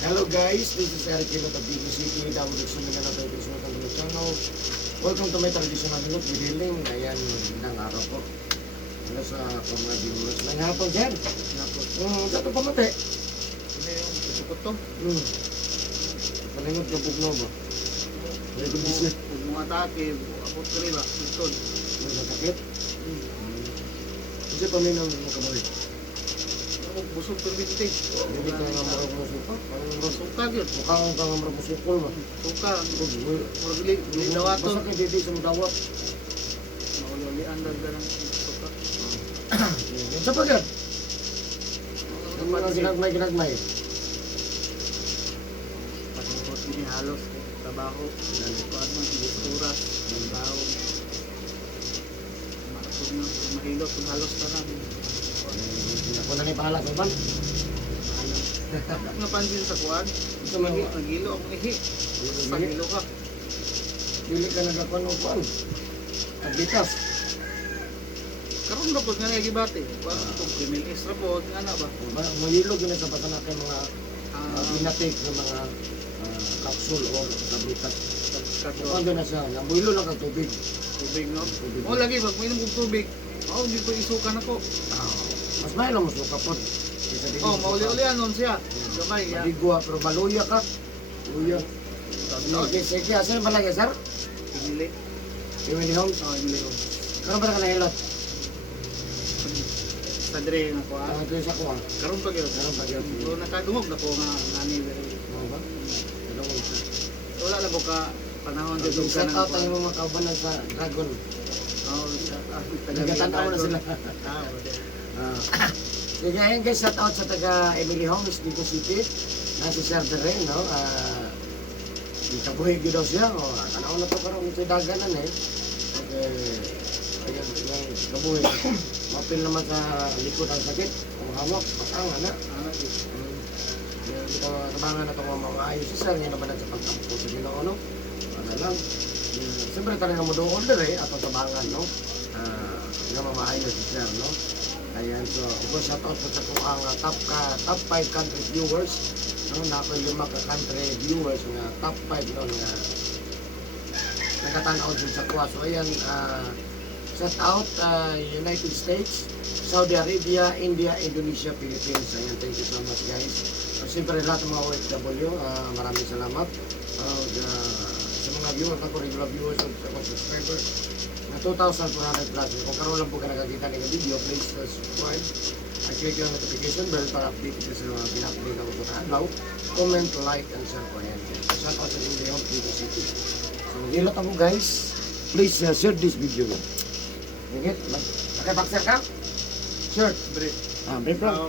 Hello guys, this is Eric Hilot of Bigo City. Damo nagsumingan na tayo sa mga channel. Welcome to my traditional hilot with healing. Ayan, ng araw po. Ano sa mga viewers. May hapon, sir. Sa ito pamati. Ano yung pusukot to? Palingot ka bugnaw ba? May kondisyon. Kung mga atake, abot ka rin ba? Ito. May nasakit. Kasi paminaw mo kamoy. Ako, busog permite. Hindi ka nga marag mo suka. Suka yun. Mukhang ka nga marag mo sukol ba? Suka. Maragili dawaton. Basta ka dito sa madawat. Mauli-ulian lang ng suka. Sa pagkat. Ang mga ginagmay. Pagkakot din halos. Trabaho. Kuhaan mo. Isturas. Trabaho. Mahilot. Kung halos ka na. Ako na ni bahala sa ban. Ako napansin sa kuhaan. Ito man. Nagilo akong ihi. Pagilo ka. Dili ka nagkakuan o kuan. Agbitas. Karoon na po nga nagibati. Kung criminal extra po, nga na ba? Mayilog yun sa basa natin mga binatik ng mga kapsul o tablitas. Kung doon na siya, namuylo lang ang tubig. Tubig, no? O lagi, pag mainom kong tubig, hindi ko isukan ako. Mas may lang mo suka po. Mauli-ulian nun siya. Gamay, ya. Madigwa, pero maluya ka. Luya. Okay, sige. Asan ba lagi, sir? Pinili. Emily Holmes? Emily Holmes. Karoon ba na ka nahilot? Sa dire nga ko, Ito yung sa kuha. Karoon pa yun. Karoon pa yun. Pero nakadungog na ko nga nani. Ano ba? Karoon siya. Wala na po ka panahon dito ka Set ng out ang mga kaubanan sa Dragon. Nagatan-aw na sila. Sige, ayun guys, shout out sa taga Emily Holmes, Bigo City. Nasa Sir Dere, no? Ikabuhig daw siya. Tanaw na to karong ito daganan eh. Okay. Ayun, yung kabuhig. Mapil naman sa likod ang sakit. Kung hawak, patanga na. Nabangan na itong mga ayos si Sir. Ngayon naman sa pagkampo sa Ginoo, no? Ano lang. Siyempre talaga mo doon order eh. At tabangan, no? Nga mamaayos si Sir, no? Ayan, so, shout out po sa kung ang top 5 country viewers. No, nako 5 ka country viewers nga top 5 no nga nagkatanaw din sa kuha. So ayan, shout out United States, Saudi Arabia, India, Indonesia, Philippines. Ayan, thank you so much guys. Siyempre lahat ng mga OFW, maraming salamat. Sa mga viewers, ako regular viewers at mga subscribers na 2,400 plus. Kung karoon lang po ka nakakita ng video, please subscribe. I-click yung notification bell para update ka sa mga pina-update ako sa kanlaw. Comment, like, and share po yan. Shout out sa India Home, Bigo City. So, mag-ilot ako guys. Please share this video. Okay? Nakipag-share ka? Share. Brief. Brief lang.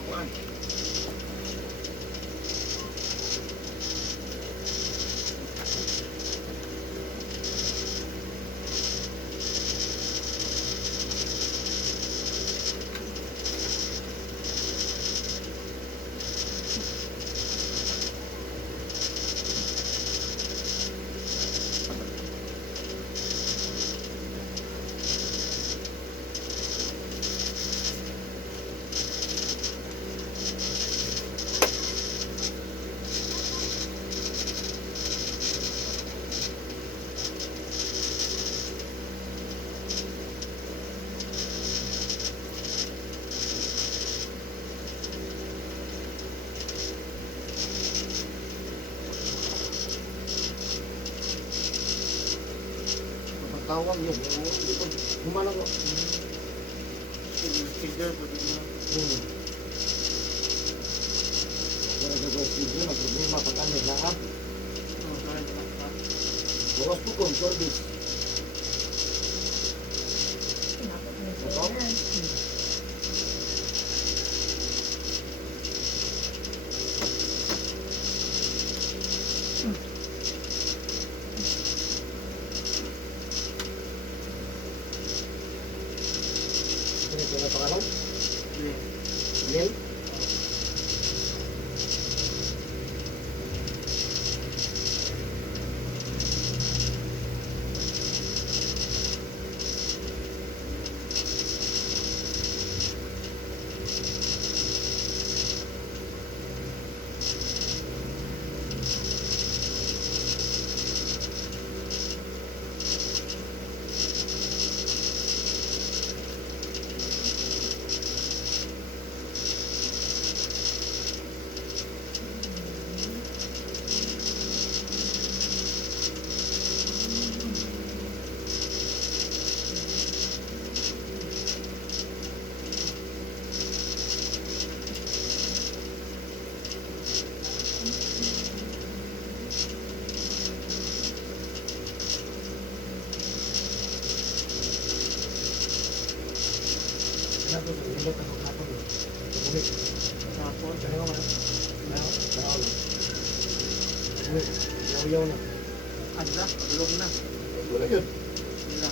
Tawag yun. Humalang ko. Figure po din na. Kaya gagawin video, nag-problema pag ano na ha. Bawas po kong service. Ito? Ito na pangalan? Glenn? Ayaw na. Ayaw na. Yaw-yaw na. Ano na? Pagulog na. Wala yun. Sila.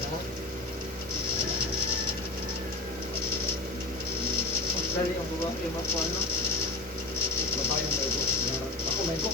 Yeah. Dali ang babae makuha no? Babae ang may go. Ako may go.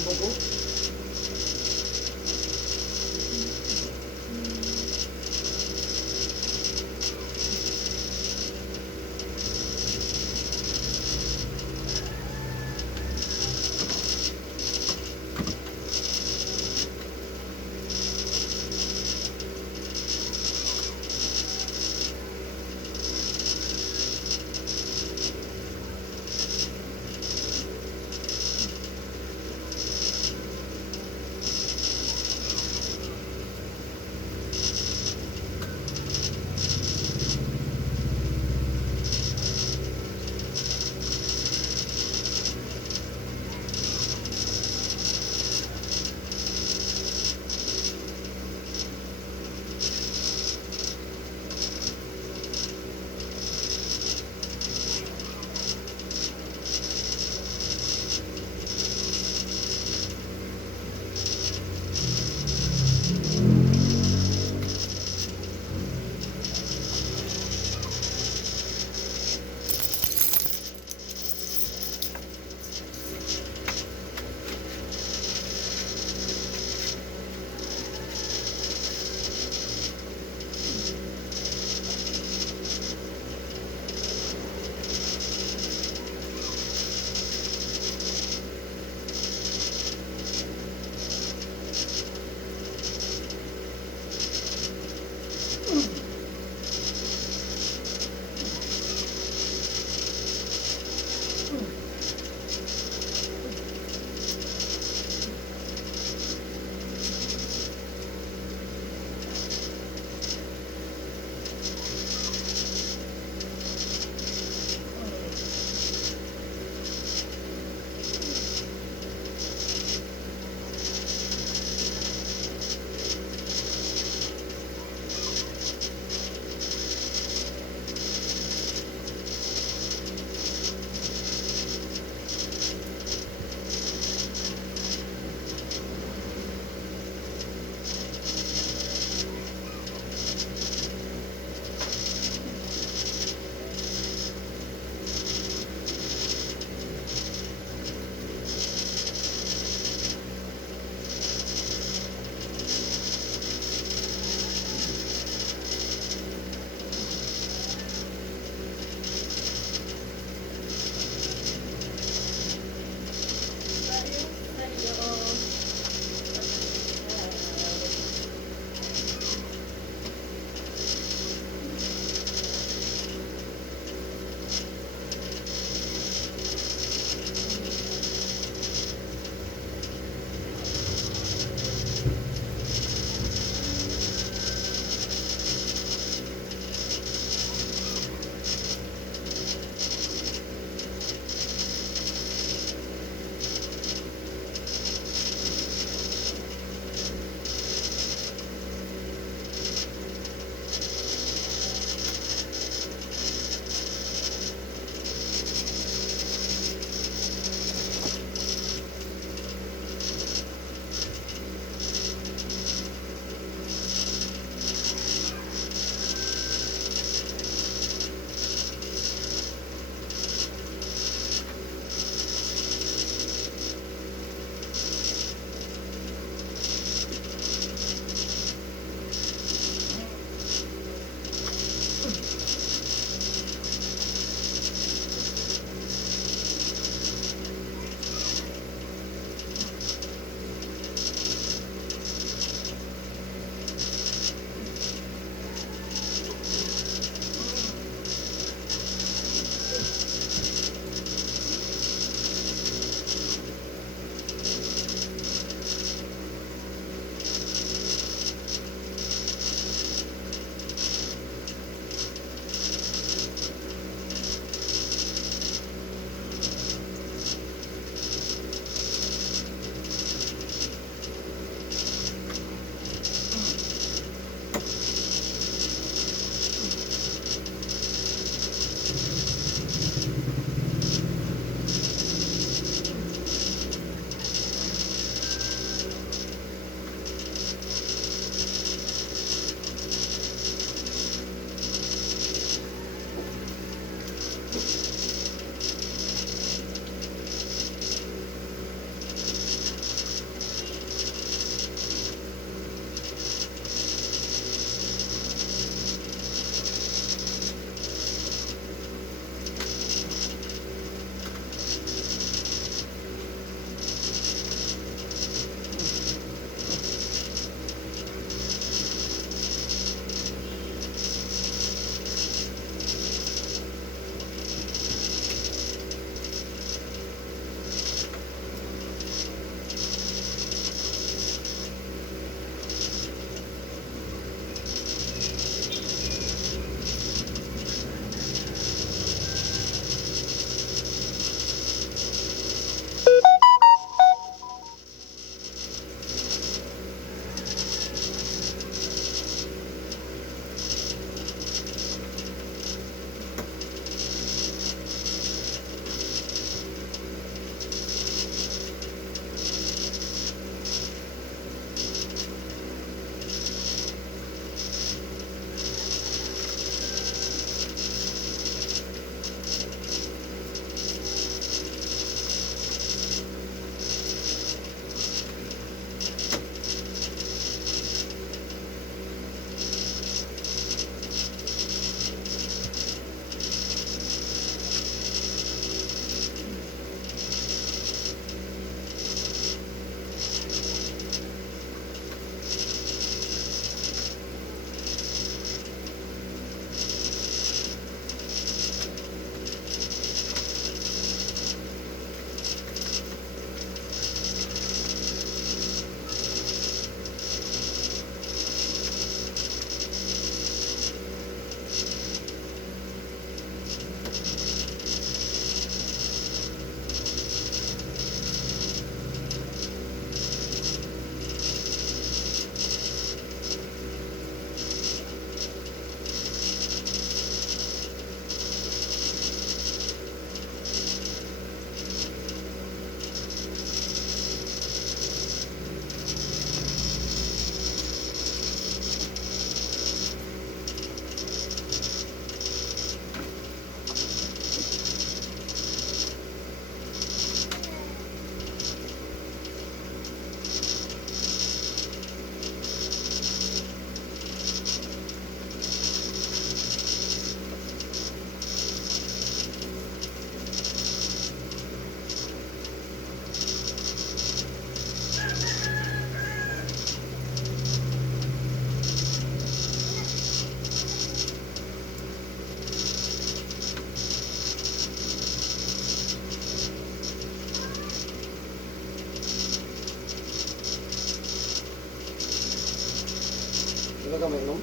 Ano ka may inom?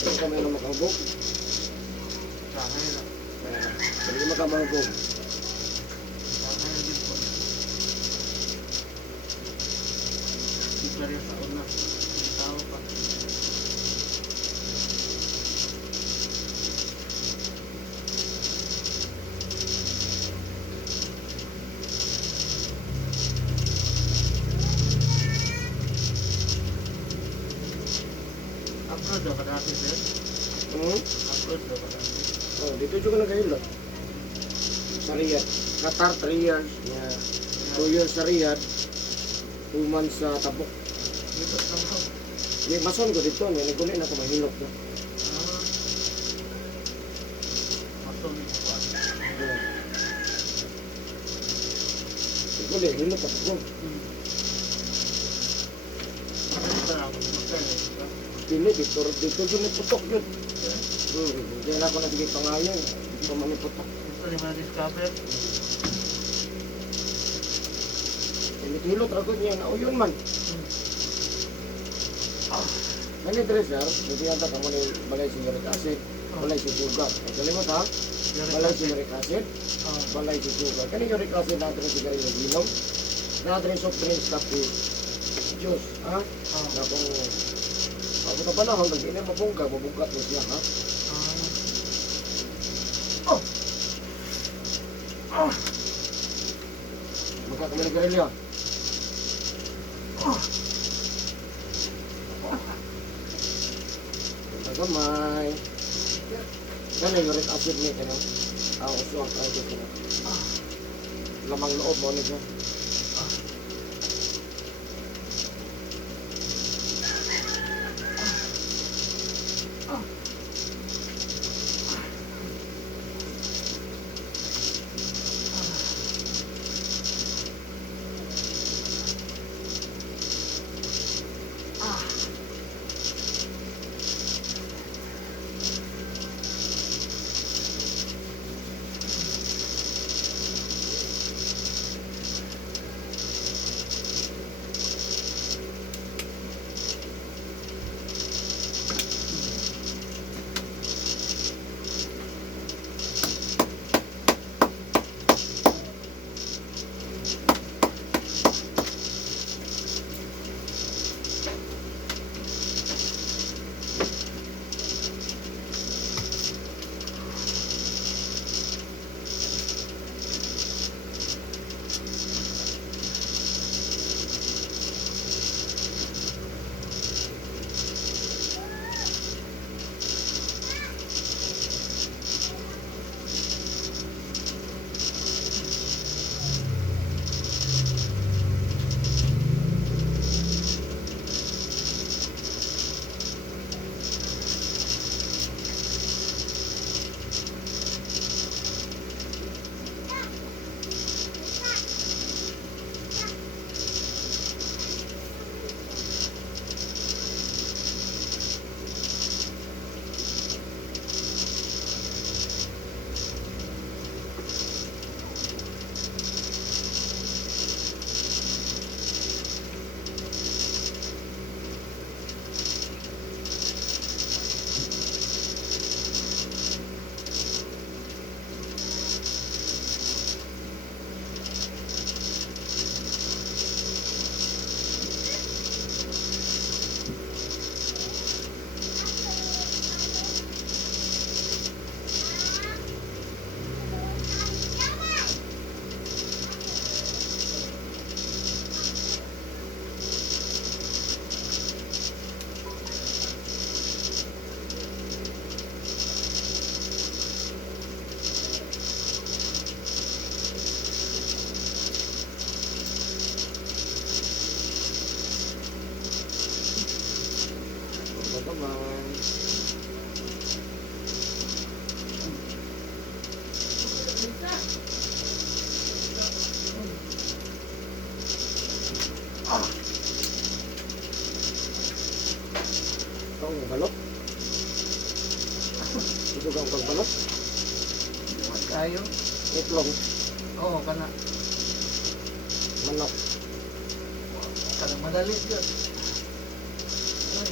Ano ka may inom makahubog? Sanay na. Hindi makamahubog. Sanay na din po. Di pa rin sa una. Ang tao pa. Upload daw ka dati, sir? Upload daw ka dati. Oh, dito juga nagahilot. Sa Riyadh. Qatar, 3 years. Yeah. 2 years sa Riyadh. 2 months sa Tabuk. Dito lang ako. Di, mason ko dito. May naguli na ako mahilot na. Masong yung pa. Naguli, hilot ako. Dito na ako. Magkano? Pili, dito dito may putok yun. Hindi na ako nabigay pangalan. Hindi ko man putok. Ito ni mga discover. Hilot ako niya. O yun man. Nani Dresser, hindi yata ka muna balay si uric acid, balay si sugar. Ay kalimot ha, balay si uric acid, balay si sugar. Kani uric acid natin si gari ng ginom, natin soft drinks, kape, juice, ha? Na kung ako na panahon, nag-inom mabungkat mo siya, ha? Magkakamali ka rin niya. Gamay. Kan uric acid ni kana. Usok ay ito kana. Lamang loob mo ni siya. Ang balot. Ito kang pagbalot. Tayo. Itlog. Oo, kana. Manok. Kana madali yun. Ay,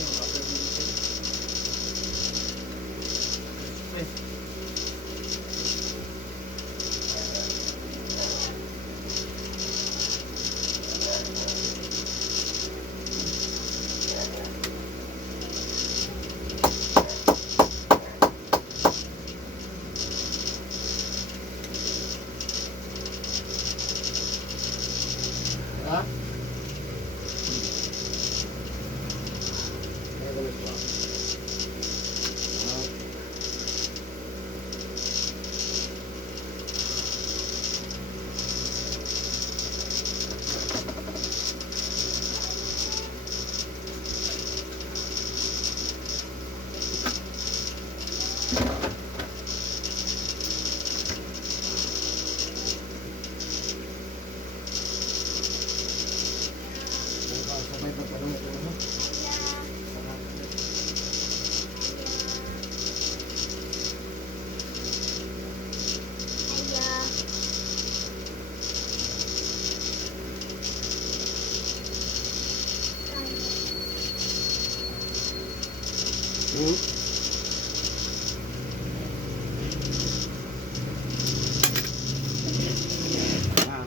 Hmm? Ah.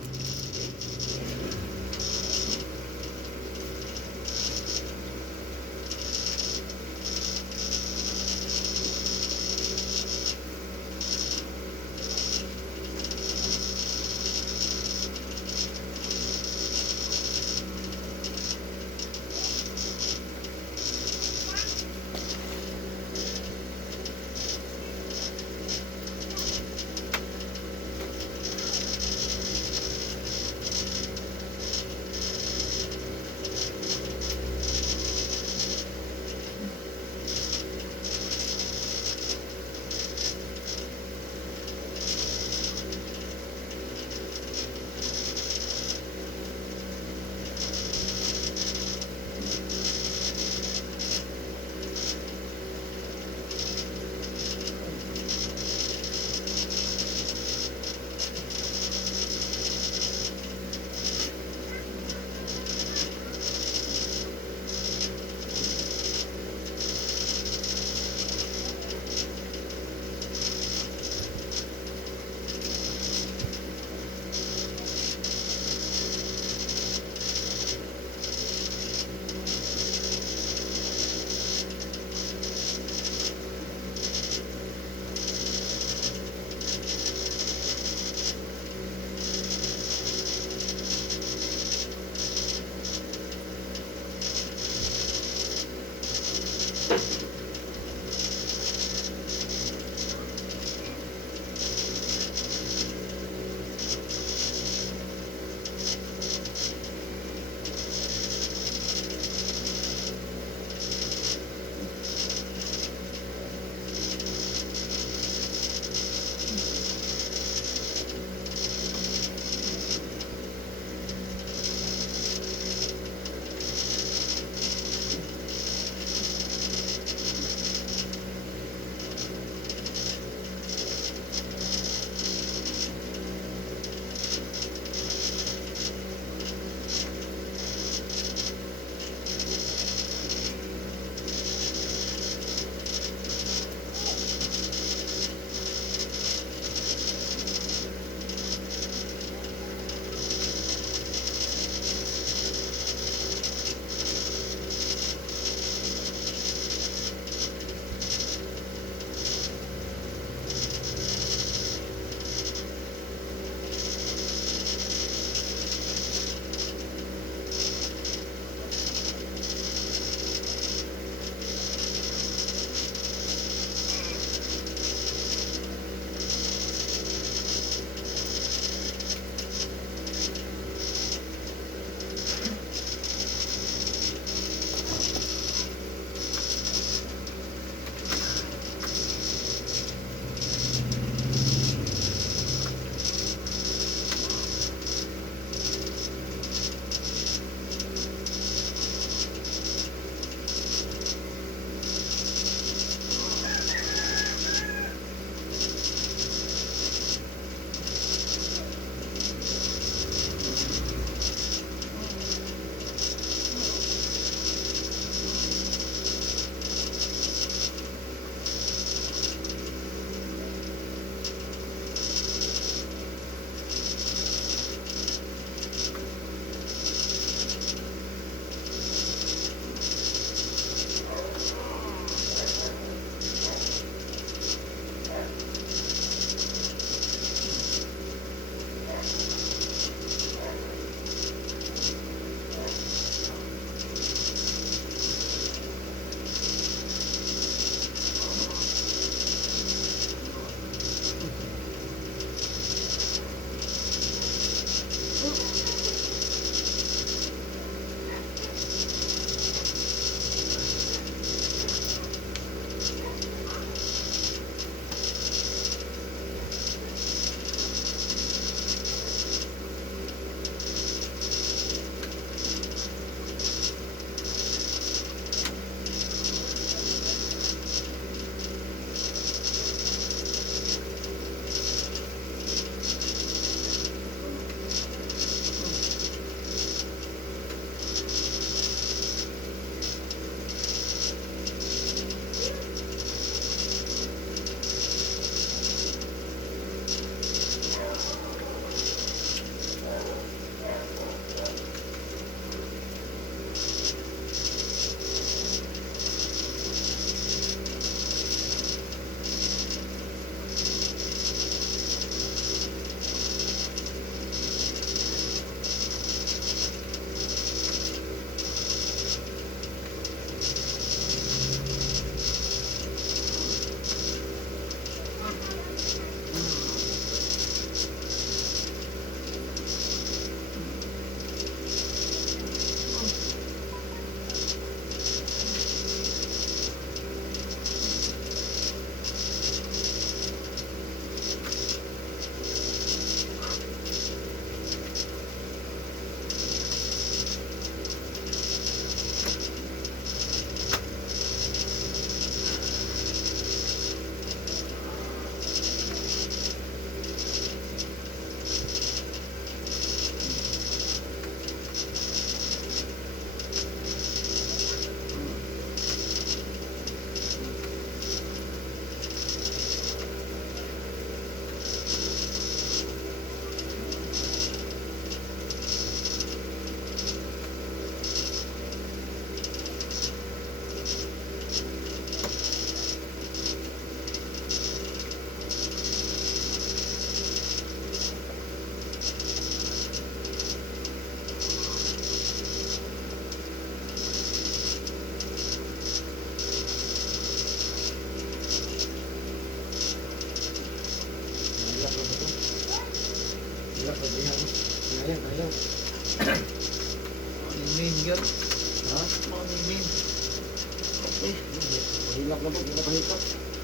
Mahilap na po, hindi na kahikap.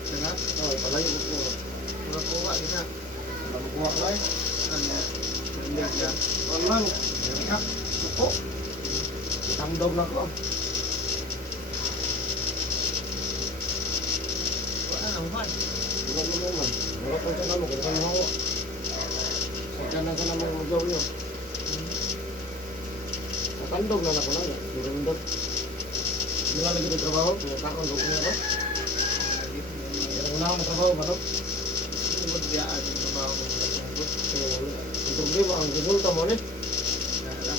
Nga, Oh, palayo ko po. mura kuha gina. Mabukuha ka eh. Ano, nandiyan ka. Normal. Kahikap. Suko. Tamdog na ko. Wala na, man. Wala mo naman. Wala po siya naman. Kaya ka nahawa. Sadya na ka naman magaw yun. Natandog na ako na yan. Durundog. Hindi na lagi trabaho. Kaya takong loob niya ko. Kaya una na trabaho ba no? Sumod biyaan yung trabaho mo sa tungkol. Ang problema, ang resulta mo ulit. Kaya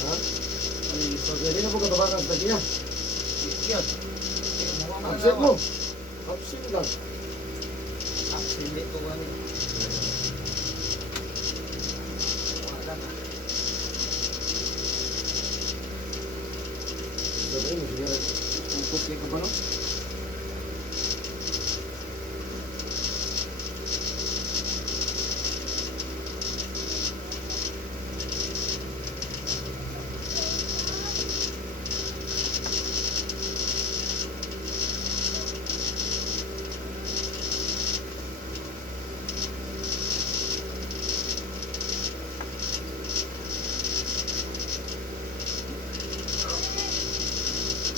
Ha? ano yung So, hindi na po katabakan sa kanya. yun. Kaya mo ka Absent mo. Absent lang. Hindi ko ano. Wala na. Sabi mo, sige. Pupus ka ba no?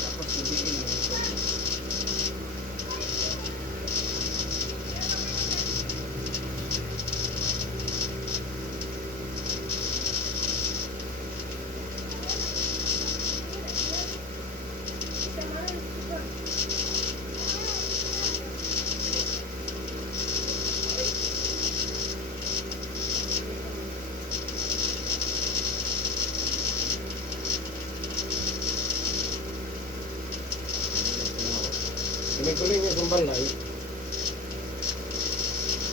Tapos hindi yung Tuloy-tuloy niya sa balay.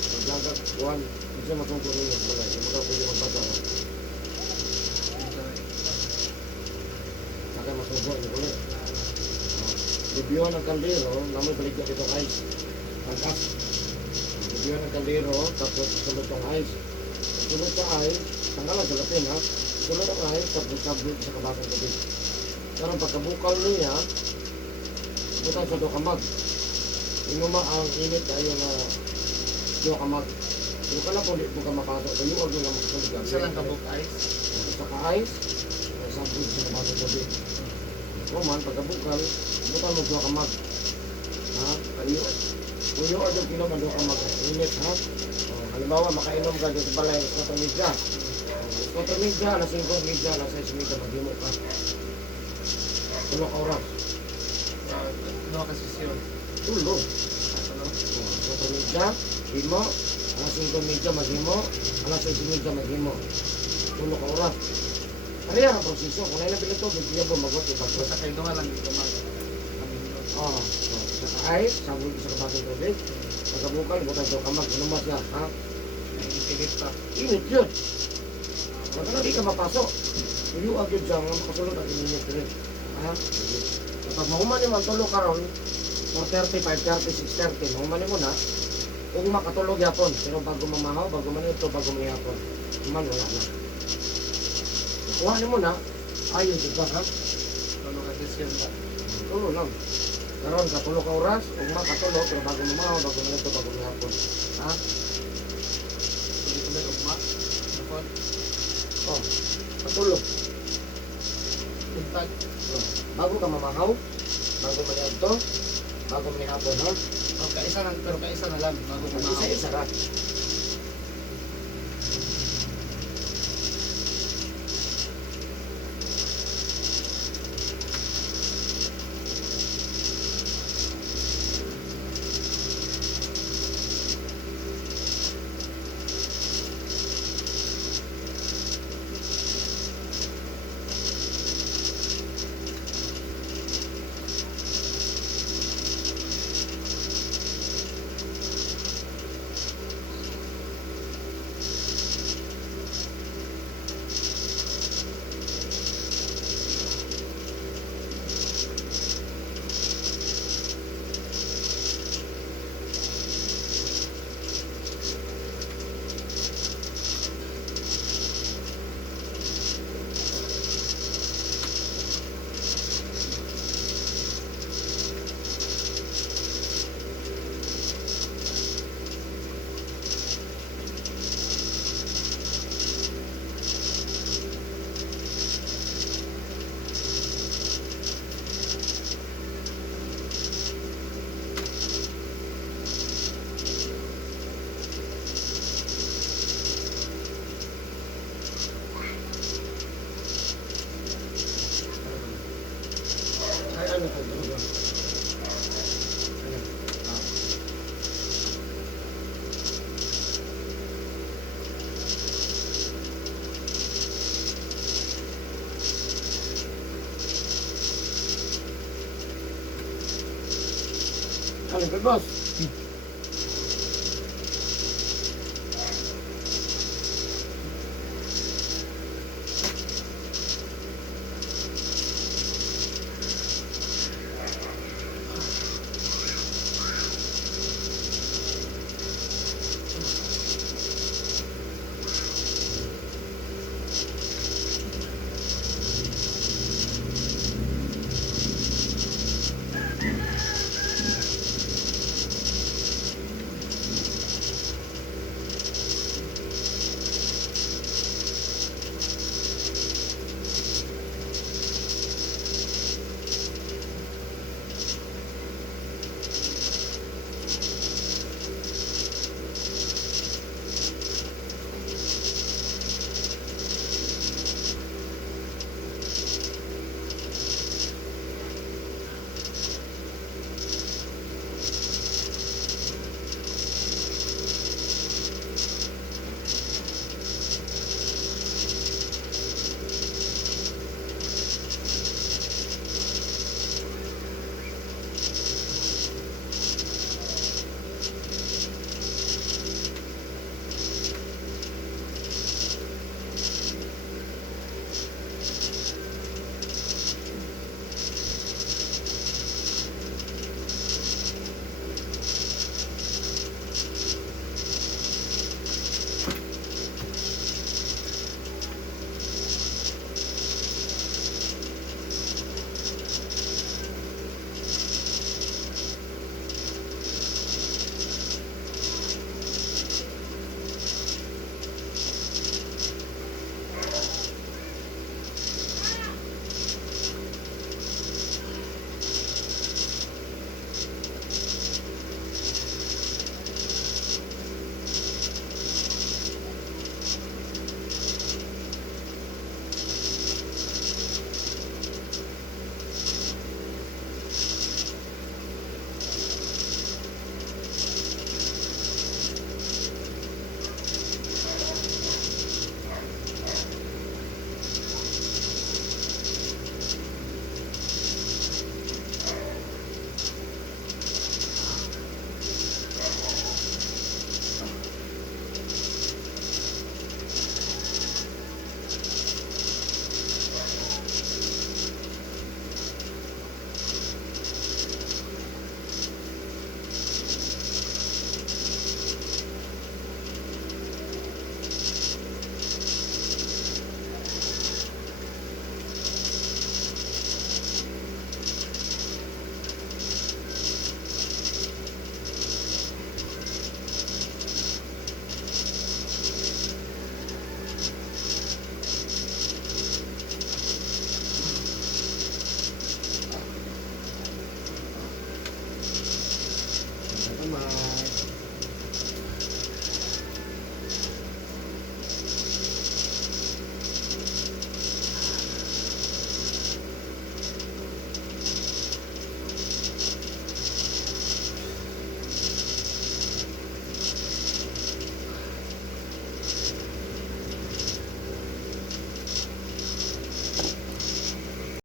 Maglagat, kuhan. Hindi siya matungkuloy niya sa balay. Hindi mo ka pwede magbata. Saka masubo niya ulit. Bibiyuhan ng kaldero, namoy baligya dito ang ice. Angkas. Bibiyuhan ng kaldero, tapos sulot ang ice. Sulot sa ice, tanggalan sa latin ha. Sulot ang ice, tapos sabot sa kabasang tubig. Pero pagkabukal niya, butan sa dokamag. Inuma ang init tayo na dokamag. Yung ka lang po, di po ka mapasok. Kaya yung ordo nga makasulig. isa lang kabuk ice. Sa ka-ice, sabot sa kabasang tubig. O man, pagkabukal, butan mo dokamag. Ha? Kayo. Kung yung ordo kinom ang dokamag, init ha. Halimbawa, makainom ka dito sa balay, sa tamidya. Sa tamidya, alas 5 midya, alas 6 midya, maghimo ka. Tulok oras. No kasi siya. Tulog. Ano? Sa tamidya, himo, alas 5 midya, maghimo, alas 6 midya, maghimo. Tulok oras. Ano yan ang proseso? Kung na pinito, bigyan mo magot yung bagos. Basta kayo nga lang dito mag. Oo. Sa ice, sabon ko sa kabasang tubig. Pagkabukal, butan sa kamag, inumas na, ha? Ipilit pa. Init yun. Pagka na di ka mapasok, iyo agad siya, makasulod ang ininit rin. Ha? Kapag mahuman mo ang tulog karon, 4:30, 5:30, 6:30, mahuman mo na, kung makatulog yapon, pero bago mamahaw, bago manito, bago mayapon, human wala na. Kuha mo na, ayun siya, ha? Ano kasi siya ba? Tulog lang. Karon katulog ka oras, kung makatulog, pero bago mamahaw, bago manito, bago mayapon. Ha? Tuloy-tuloy ugma. Napon. Oh, katulog. Tintag. Bago ka mamahaw, bago maniadto, bago manihapon, ha? Oh, kaisa lang, pero kaisa na lang. Bago Isa-isa ra. Alin, good boss.